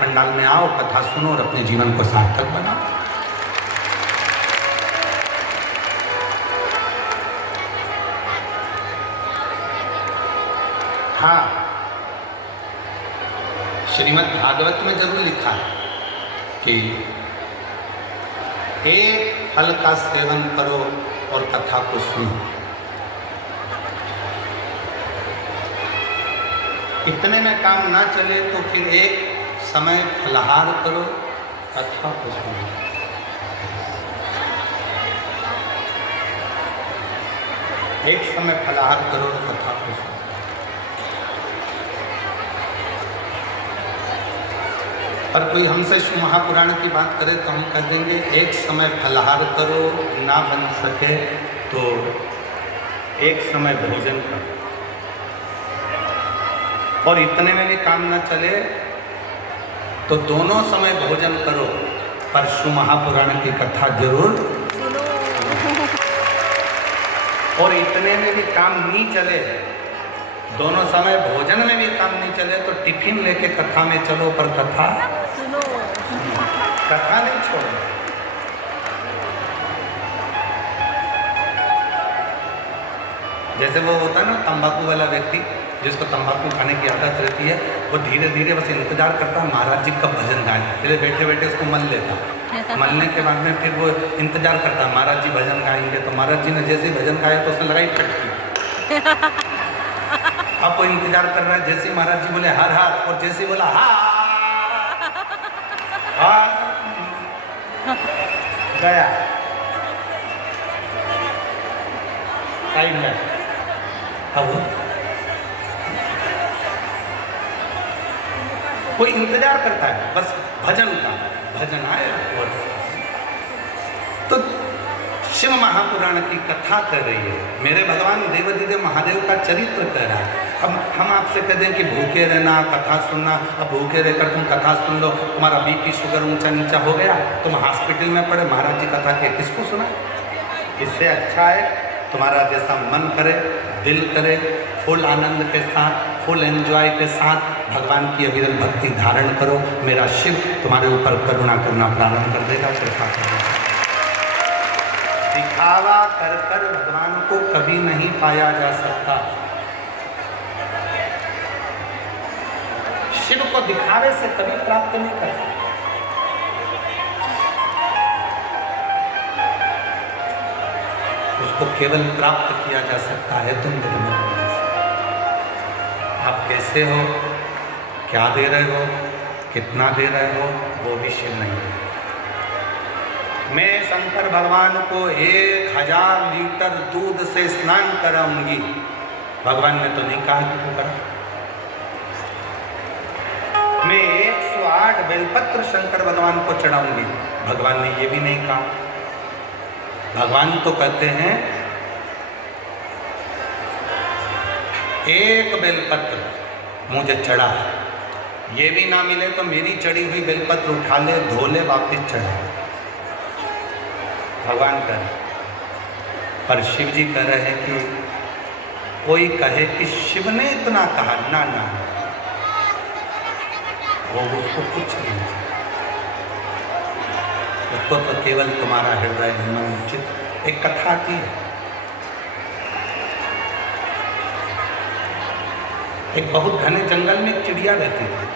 पंडाल में आओ, कथा सुनो और अपने जीवन को सार्थक बनाओ। हाँ, श्रीमद् भागवत में जरूर लिखा है कि एक फल का सेवन करो और कथा को सुनो। इतने में काम ना चले तो फिर एक समय फलाहार करो, कथा को सुनो। एक समय फलाहार करो और कथा को सुनो। पर कोई हमसे शिव महापुराण की बात करे तो हम कह देंगे एक समय फलाहार करो, ना बन सके तो एक समय भोजन करो। और इतने में भी काम ना चले तो दोनों समय भोजन करो, पर शिव महापुराण की कथा जरूर सुनो। और इतने में भी काम नहीं चले, दोनों समय भोजन में भी काम नहीं चले तो टिफिन लेके कथा में चलो, पर कथा सुनो। कथा नहीं छोड़ो। जैसे वो होता है ना तंबाकू वाला व्यक्ति, जिसको तंबाकू खाने की आदत रहती है, वो धीरे धीरे बस इंतजार करता है महाराज जी कब भजन गाएं, फिर बैठे बैठे उसको मल लेता। मलने के बाद में फिर वो इंतजार करता है महाराज जी भजन गाएंगे, तो महाराज जी ने जैसे ही भजन गाया तो उसने लगाई फटकी। अब वो इंतजार कर रहा है, जैसे महाराज जी बोले हर हर, और जैसे बोला हा गया टाइम है। अब कोई इंतजार करता है बस भजन का, भजन आया। और तो शिव महापुराण की कथा कर रही है, मेरे भगवान देवाधिदेव महादेव का चरित्र कर रहा है। अब हम आपसे कह दें कि भूखे रहना, कथा सुनना, अब भूखे रहकर तुम कथा सुन लो, तुम्हारा बीपी शुगर ऊंचा नीचा हो गया, तुम हॉस्पिटल में पड़े, महाराज जी कथा के किसको सुना? इससे अच्छा है तुम्हारा जैसा मन करे, दिल करे, फुल आनंद के साथ, फुल एंजॉय के साथ भगवान की अविरल भक्ति धारण करो। मेरा शिव तुम्हारे ऊपर करुणा करना प्रारंभ कर देगा। कृपा करना। दिखावा कर कर भगवान को कभी नहीं पाया जा सकता। शिव को दिखावे से कभी प्राप्त नहीं कर सकते। उसको केवल प्राप्त किया जा सकता है तुम निर्मल मन से। आप कैसे हो, क्या दे रहे हो, कितना दे रहे हो, वो भी शिव नहीं है। मैं शंकर भगवान को 1000 लीटर दूध से स्नान कराऊंगी, भगवान ने तो नहीं कहा कि वो करा। मैं 108 बेलपत्र शंकर भगवान को चढ़ाऊंगी, भगवान ने ये भी नहीं कहा। भगवान तो कहते हैं एक बेलपत्र मुझे चढ़ा, ये भी ना मिले तो मेरी चढ़ी हुई बेलपत्र उठा ले, धो ले, वापिस चढ़ा। भगवान कह रहे, पर शिव जी कह रहे हैं कि कोई कहे कि शिव ने इतना कहा, ना ना, वो उसको कुछ नहीं, उसको तो केवल तुम्हारा हृदय मन चित्त। एक कथा की है, एक बहुत घने जंगल में एक चिड़िया रहती थी।